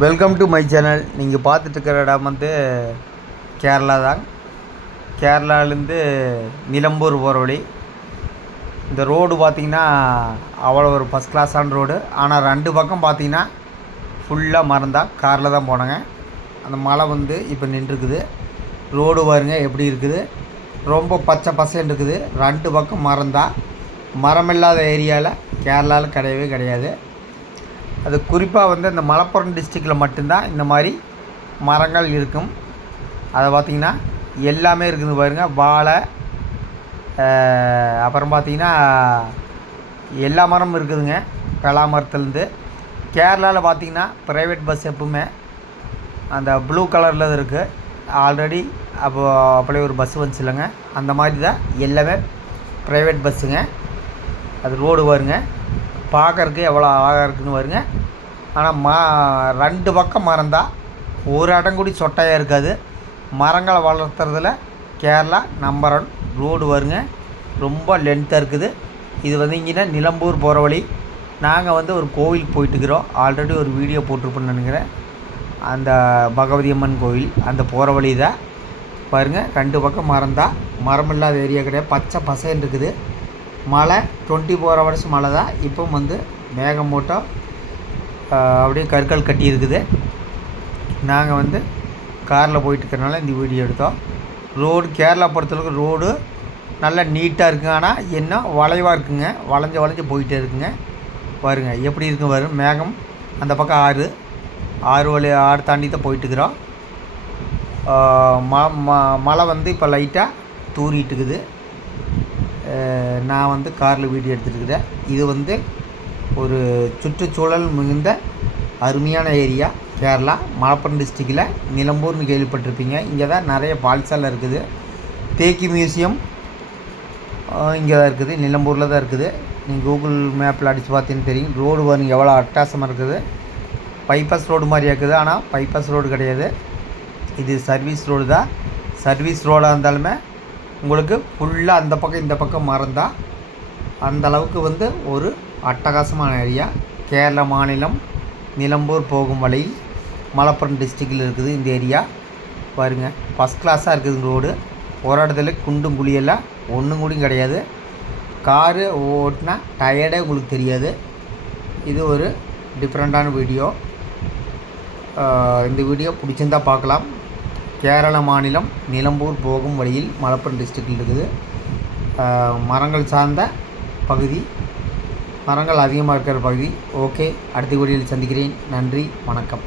Welcome to my channel. நீங்கள் பார்த்துட்ருக்கிற இடம் வந்து கேரளா தான். கேரளாலேருந்து நிலம்பூர் போகிற வழி. இந்த ரோடு பார்த்திங்கன்னா அவ்வளோ ஒரு ஃபஸ்ட் கிளாஸான ரோடு. ஆனால் ரெண்டு பக்கம் பார்த்திங்கன்னா ஃபுல்லாக மரம் தான். காரில் தான் போனாங்க. அந்த மலை வந்து இப்போ நின்றுருக்குது. ரோடு பாருங்க எப்படி இருக்குது, ரொம்ப பச்சை பசேன்னு இருக்குது. ரெண்டு பக்கம் மரம் தான். மரமில்லாத ஏரியாவில் கேரளாவில் கிடையவே கிடையாது. அது குறிப்பாக வந்து இந்த மலப்புரம் டிஸ்ட்ரிக்டில் மட்டும்தான் இந்த மாதிரி மரங்கள் இருக்கும். அதை பார்த்திங்கன்னா எல்லாமே இருக்குது பாருங்கள். வாழை, அப்புறம் பார்த்திங்கன்னா எல்லா மரமும் இருக்குதுங்க. பலா மரத்துலேருந்து. கேரளாவில் பார்த்திங்கன்னா ப்ரைவேட் பஸ் எப்பவுமே அந்த ப்ளூ கலரில் இருக்குது. ஆல்ரெடி அப்படியே ஒரு பஸ் வந்துச்சு இல்லைங்க, அந்த மாதிரி தான் எல்லாமே ப்ரைவேட் பஸ்ஸுங்க. அது ரோடு பாருங்க, பார்க்கறதுக்கு எவ்வளோ அழகாக இருக்குதுன்னு பாருங்க. ஆனால் ரெண்டு பக்கம் மரம் தான். ஒரு இடம் கூடி சொட்டையாக இருக்காது. மரங்களை வளர்த்துறதுல கேரளா நம்பர் 1. ரோடு வருங்க, ரொம்ப லென்த்தாக இருக்குது. இது வந்து இங்கே நிலம்பூர் போகிற வழி. நாங்கள் வந்து ஒரு கோவிலுக்கு போயிட்டுருக்குறோம். ஆல்ரெடி ஒரு வீடியோ போட்டிருப்பேன்னு நினைக்கிறேன். அந்த பகவதி அம்மன் கோவில் அந்த போகிற வழி தான் பாருங்கள். ரெண்டு பக்கம் மரம் தான். மரம் இல்லாத ஏரியா கிடையாது, பச்சை பசைன்னு இருக்குது. மழை 24 hours மழை தான். இப்போ வந்து மேகமூட்டம் அப்படியே கற்கள் கட்டி இருக்குது. நாங்கள் வந்து காரில் போயிட்டுருக்கறனால இந்த வீடியோ எடுத்தோம். ரோடு கேரளா பொறுத்தளவுக்கு ரோடு நல்லா நீட்டாக இருக்குங்க. ஆனால் என்ன வளைவாக இருக்குங்க, வளைஞ்சு போயிட்டே இருக்குங்க. பாருங்க எப்படி இருக்குங்க. வரும் மேகம். அந்த பக்கம் ஆறு தாண்டி தான் போயிட்டுருக்குறோம். மழை வந்து இப்போ லைட்டாக தூரிட்டுருக்குது. நான் வந்து காரில் வீடியோ எடுத்துகிட்ருக்கிறேன். இது வந்து ஒரு சுற்றுச்சூழல் மிகுந்த அருமையான ஏரியா. கேரளா மலப்புரம் டிஸ்ட்ரிக்டில் நிலம்பூர்னு கேள்விப்பட்டிருப்பீங்க. இங்கே தான் நிறைய ஃபால்ஸெல்லாம் இருக்குது. தேக்கி மியூசியம் இங்கே தான் இருக்குது, நிலம்பூரில் தான் இருக்குது. நீங்கள் கூகுள் மேப்பில் அடித்து பார்த்தீங்கன்னு தெரியும். ரோடு வந்து எவ்வளோ அட்டகாசமாக இருக்குது. பைபாஸ் ரோடு மாதிரி இருக்குது, ஆனால் பைபாஸ் ரோடு கிடையாது. இது சர்வீஸ் ரோடு தான். சர்வீஸ் ரோடாக இருந்தாலுமே உங்களுக்கு ஃபுல்லாக அந்த பக்கம் இந்த பக்கம் மரம் தான். அந்தளவுக்கு வந்து ஒரு அட்டகாசமான ஏரியா. கேரளா மாநிலம் நிலம்பூர் போகும் வழியில் மலப்புரம் டிஸ்ட்ரிக்டில் இருக்குது இந்த ஏரியா. பாருங்கள், ஃபஸ்ட் கிளாஸாக இருக்குது ரோடு. ஒரு இடத்துல குண்டும் குழியெல்லாம் ஒன்றும் கூடியும் கிடையாது. காரு ஓட்டினா டயர்டே உங்களுக்கு தெரியாது. இது ஒரு டிஃப்ரெண்ட்டான வீடியோ. இந்த வீடியோ பிடிச்சிருந்தால் பார்க்கலாம். கேரள மாநிலம் நிலம்பூர் போகும் வழியில் மலப்புரம் டிஸ்ட்ரிக்டில் இருக்குது. மரங்கள் சார்ந்த பகுதி, மரங்கள் அதிகமாக இருக்கிற பகுதி. ஓகே, அடுத்த வீடியோவில் சந்திக்கிறேன். நன்றி, வணக்கம்.